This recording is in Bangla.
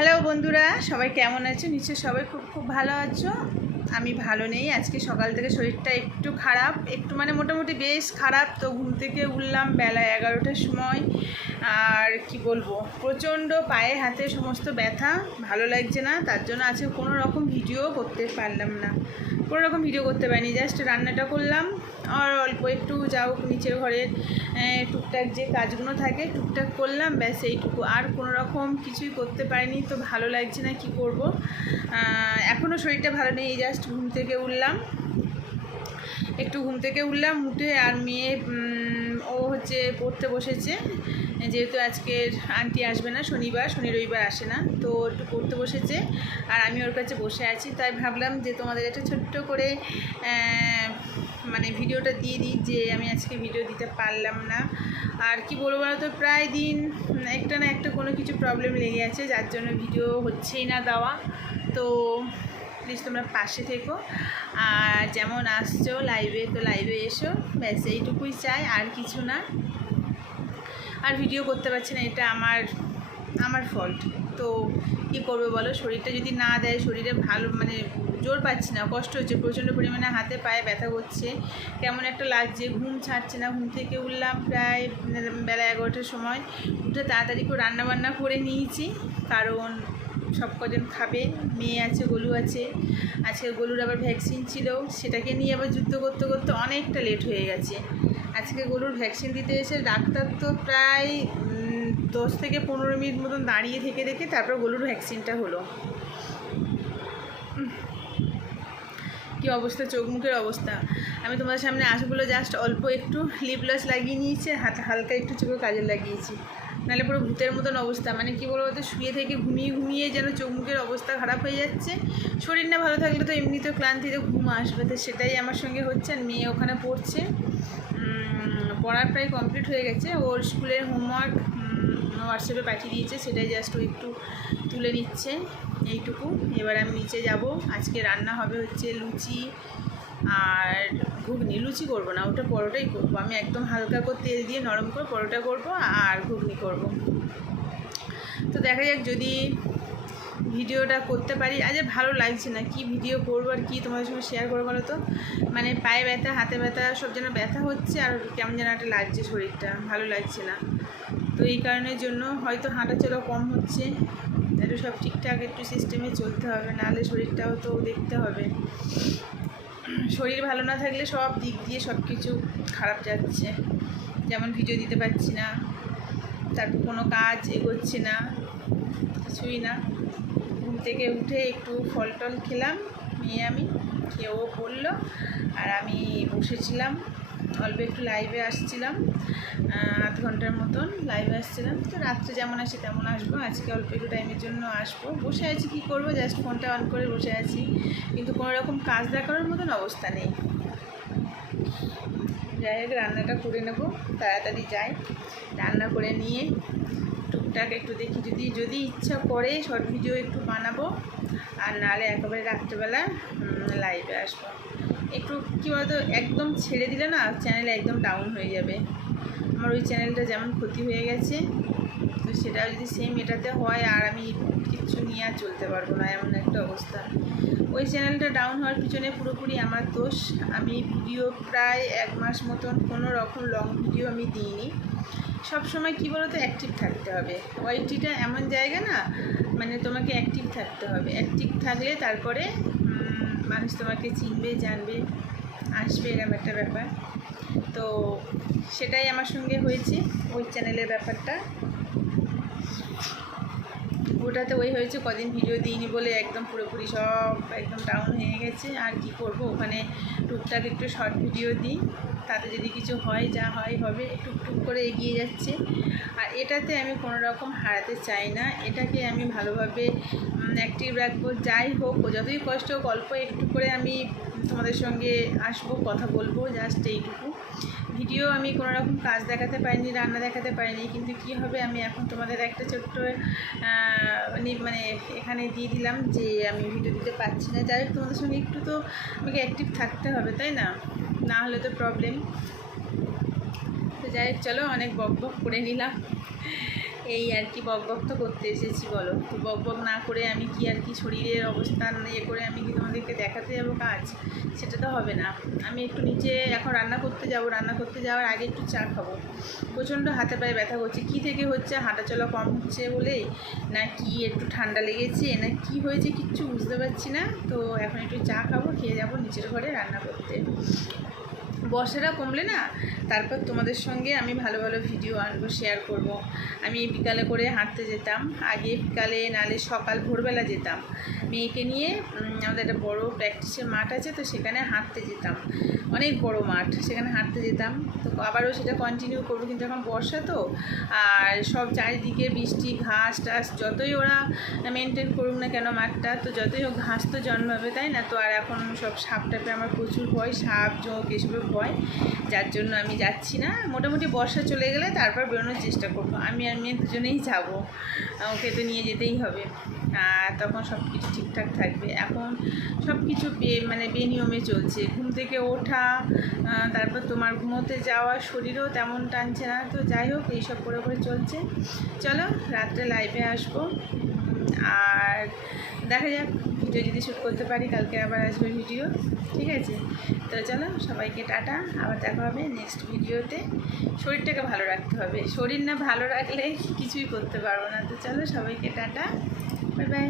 হ্যালো বন্ধুরা, সবাই কেমন আছো? নিশ্চয় সবাই খুব খুব ভালো আছো। আমি ভালো নেই, আজকে সকাল থেকে শরীরটা একটু খারাপ, একটু মানে মোটামুটি বেশ খারাপ, তো ঘুম থেকে উঠলাম বেলা এগারোটার সময়। আর কি বলব, প্রচণ্ড পায়ে হাতে সমস্ত ব্যথা, ভালো লাগছে না, তার জন্য আজকে কোনো রকম ভিডিও করতে পারলাম না। কোনো রকম ভিডিও করতে পারিনি জাস্ট রান্নাটা করলাম। আর অল্প একটু যাও নিচের ঘরের টুকটাক যে কাজগুলো থাকে, টুকটাক করলাম, ব্যাস এইটুকু। আর কোনো রকম কিছুই করতে পারিনি, তো ভালো লাগছে না কি করব। এখনও শরীরটা ভালো নেই জাস্ট ঘুম থেকে উঠলাম। একটু ঘুম থেকে উঠলাম, উঠে আর মেয়ে ও হচ্ছে পড়তে বসেছে। যেহেতু আজকের আন্টি আসবে না, শনিবার, শনি রবিবার আসে না, তো একটু পড়তে বসেছে আর আমি ওর কাছে বসে আছি। তাই ভাবলাম যে তোমাদের একটা ছোট্ট করে মানে ভিডিওটা দিয়ে দিই যে আমি আজকে ভিডিও দিতে পারলাম না। আর কি বলব বলো তো প্রায় দিন একটা না একটা কোনো কিছু প্রবলেম লেগে আছে, যার জন্য ভিডিও হচ্ছেই না দেওয়া। তো প্লিজ তোমরা পাশে থেকো। আর যেমন আসছো লাইভে তো লাইভে এসো। ব্যাস, এইটুকুই চাই, আর কিছু না। আর ভিডিও করতে পারছি না, এটা আমার আমার ফল্ট তো কী করব বলো? শরীরটা যদি না দেয়, শরীরে ভালো মানে জোর পাচ্ছি না, কষ্ট হচ্ছে, প্রচণ্ড পরিমাণে হাতে পায়ে ব্যথা করছে। কেমন একটা লাগছে, ঘুম ছাড়ছে না, ঘুম থেকে উঠলাম প্রায় বেলা এগারোটার সময়। উঠে তাড়াতাড়ি করে রান্নাবান্না করে নিয়েছি, কারণ সব কজন খাবে, মেয়ে আছে, গলু আছে। আজকে গলুর আবার ভ্যাকসিন ছিল, সেটাকে নিয়ে আবার যুদ্ধ করতে করতে অনেকটা লেট হয়ে গেছে। আজকে গরুর ভ্যাকসিন দিতে এসে ডাক্তার তো প্রায় দশ থেকে পনেরো মিনিট মতন দাঁড়িয়ে থেকে দেখে তারপর গরুর ভ্যাকসিনটা হলো। কি অবস্থা, চোখ মুখের অবস্থা? আমি তোমাদের সামনে আসব জাস্ট অল্প একটু লিপ গ্লস লাগিয়ে নিয়েছি, হাত হালকা একটু চোখে কাজে লাগিয়েছি। নাহলে পুরো ভূতের মতন অবস্থা। মানে কি বলব তো শুয়ে থেকে ঘুমিয়ে ঘুমিয়ে যেন চোখ মুখের অবস্থা খারাপ হয়ে যাচ্ছে। শরীর না ভালো থাকলে তো এমনিতেও ক্লান্তিতে ঘুম আসবে। তো সেটাই আমার সঙ্গে হচ্ছে, আর মেয়ে ওখানে পড়ছে। পড়ার প্রায় কমপ্লিট হয়ে গেছে। ওর স্কুলের হোমওয়ার্ক হোয়াটসঅ্যাপে পাঠিয়ে দিয়েছে। সেটাই জাস্ট ও একটু তুলে নিচ্ছে। এইটুকু। এবার আমি নিচে যাব। আজকে রান্না হবে হচ্ছে লুচি আর ঘুগনি, লুচি করব না, ওটা পরোটাই করব। আমি একদম হালকা করে তেল দিয়ে নরম করে পরোটা করব আর ঘুগনি করব। তো দেখা যাক যদি ভিডিওটা করতে পারি। আজ আর ভালো লাগছে না, কি ভিডিও করব আর কি তোমাদের সঙ্গে শেয়ার করব বলো তো? মানে পায়ে ব্যথা, হাতে ব্যথা, সব যেন ব্যথা হচ্ছে আর কেমন যেন একটা লাগছে শরীরটা, ভালো লাগছে না। তো এই কারণের জন্য হয়তো হাঁটা চলা কম হচ্ছে। একটু সব ঠিকঠাক, একটু সিস্টেমে চলতে হবে, নাহলে শরীরটাও তো দেখতে হবে। শরীর ভালো না থাকলে সব দিক দিয়ে সব কিছু খারাপ যাচ্ছে। যেমন ভিডিও দিতে পারছি না, তারপর কোনো কাজ এগোচ্ছে না, কিছুই না। ঘুম থেকে উঠে একটু ফল টল খেলাম, মেয়ে আমি খেয়েও পড়ল, আর আমি বসেছিলাম। অল্প একটু লাইভে আসছিলাম আধ ঘণ্টার মতন লাইভে আসছিলাম। তো রাত্রে যেমন আসি তেমন আসব। আজকে অল্প একটু টাইমের জন্য আসব। বসে আছি, কী করব? জাস্ট ফোনটা অন করে বসে আছি। কিন্তু কোনো রকম কাজ দেখানোর মতন অবস্থা নেই। যাই হোক, রান্নাটা করে নেব। তাড়াতাড়ি যাই। রান্না করে নিয়ে টুকটাক একটু দেখি। যদি যদি ইচ্ছা করে শর্ট ভিডিও একটু বানাবো। আর নাহলে একেবারে রাত্রেবেলা লাইভে আসব। একটু কী বলতো, একদম ছেড়ে দিলে না চ্যানেল একদম ডাউন হয়ে যাবে। আমার ওই চ্যানেলটা যেমন ক্ষতি হয়ে গেছে, তো সেটাও যদি সেম এটাতে হয় আর আমি কিচ্ছু নিয়ে আর চলতে পারব না, এমন একটা অবস্থা। ওই চ্যানেলটা ডাউন হওয়ার পিছনে পুরোপুরি আমার দোষ। আমি ভিডিও প্রায় এক মাস মতন কোনো রকম লং ভিডিও আমি দিইনি। সব সময় কী বলো তো অ্যাক্টিভ থাকতে হবে। ওয়াইটিটা এমন জায়গা না মানে তোমাকে অ্যাক্টিভ থাকতে হবে। অ্যাক্টিভ থাকলে তারপরে মানুষ তোমাকে চিনবে, জানবে, আসবে এরকম একটা ব্যাপার। তো সেটাই আমার সঙ্গে হয়েছে ওই চ্যানেলের ব্যাপারটা। ওটাতে ওই হয়েছে, কদিন ভিডিও দিইনি বলে একদম পুরোপুরি সব একদম ডাউন হয়ে গেছে। আর কি করব? ওখানে টুকটাক একটু শর্ট ভিডিও দিই। তাতে যদি কিছু হয়, যা হয়, হবে টুকটুক করে এগিয়ে যাচ্ছে। আর এটাতে আমি কোনো রকম হারাতে চাই না। এটাকে আমি ভালোভাবে অ্যাক্টিভ রাখব, যাই হোক যতই কষ্ট হোক, অল্প একটু করে আমি তোমাদের সঙ্গে আসব, কথা বলব জাস্ট এইটুকু। ভিডিও আমি কোনো রকম কাজ দেখাতে পারিনি, রান্না দেখাতে পারিনি, কিন্তু কি হবে, আমি এখন তোমাদের একটা ছোট্ট মানে এখানে দিয়ে দিলাম যে আমি ভিডিও দিতে পারছি না। যাই হোক, তোমাদের সঙ্গে একটু তো আমাকে অ্যাক্টিভ থাকতে হবে, তাই না? না হলে তো প্রবলেম তো যাই চলো অনেক বক বক করে নিলাম। এই আর কি বক বক তো করতে এসেছি, বলো। তো বক বক না করে আমি কি আর কি শরীরের অবস্থান ইয়ে করে আমি কি তোমাদেরকে দেখাতে যাব কাজ? সেটা তো হবে না। আমি একটু নিচে এখন রান্না করতে যাব, রান্না করতে যাওয়ার আগে একটু চা খাব। প্রচণ্ড হাতে পায়ে ব্যথা করছে। কী থেকে হচ্ছে? হাঁটা চলা কম হচ্ছে বলে? না কি একটু ঠান্ডা লেগেছে? না কি হয়েছে? কিচ্ছু বুঝতে পারছি না। তো এখন একটু চা খাব, খেয়ে যাব নিচের ঘরে রান্না করতে। বর্ষাটা কমলে না, তারপর তোমাদের সঙ্গে আমি ভালো ভালো ভিডিও আনব শেয়ার করব। আমি বিকালে করে হাঁটতে যেতাম, আগে বিকালে নালে সকাল ভোরবেলা যেতাম। মেয়েকে নিয়ে আমাদের একটা বড় প্র্যাকটিসের মাঠ আছে, তো সেখানে হাঁটতে যেতাম। অনেক বড় মাঠ, সেখানে হাঁটতে যেতাম। তো আবারও সেটা কন্টিনিউ করব, কিন্তু এখন বর্ষা তো, আর সব চারিদিকে বৃষ্টি, ঘাস টাস, যতই ওরা মেনটেন করুক না কেন মাঠটা, তো যতই হোক ঘাস তো জন্মাবে, তাই না? তো আর এখন সব সাপ টাপে আমার প্রচুর ভয়, সাপ, জোঁক, এসবের ভয় যার জন্য আমি যাচ্ছি না। মোটামুটি বর্ষা চলে গেলে তারপর বেরোনোর চেষ্টা করব। আমি আর মেয়ে দুজনেই যাব। ওকে তো নিয়ে যেতেই হবে। আর তখন সব কিছু ঠিকঠাক থাকবে। এখন সব কিছু মানে বেনিয়মে চলছে। ঘুম থেকে ওঠা তারপর তোমার ঘুমোতে যাওয়া, শরীরও তেমন টানছে না। তো যাই হোক, এইসব করে করে চলছে। চলো, রাত্রে লাইভে আসব। আর দেখা যাক, ভিডিও যদি শ্যুট করতে পারি, কালকে আবার আসবে ভিডিও। ঠিক আছে? তো চলো, সবাইকে টাটা। আবার দেখা হবে নেক্সট ভিডিওতে। শরীরটাকে ভালো রাখতে হবে। শরীর না ভালো রাখলে কিছুই করতে পারব না। তো চলো, সবাইকে টাটা। Bye bye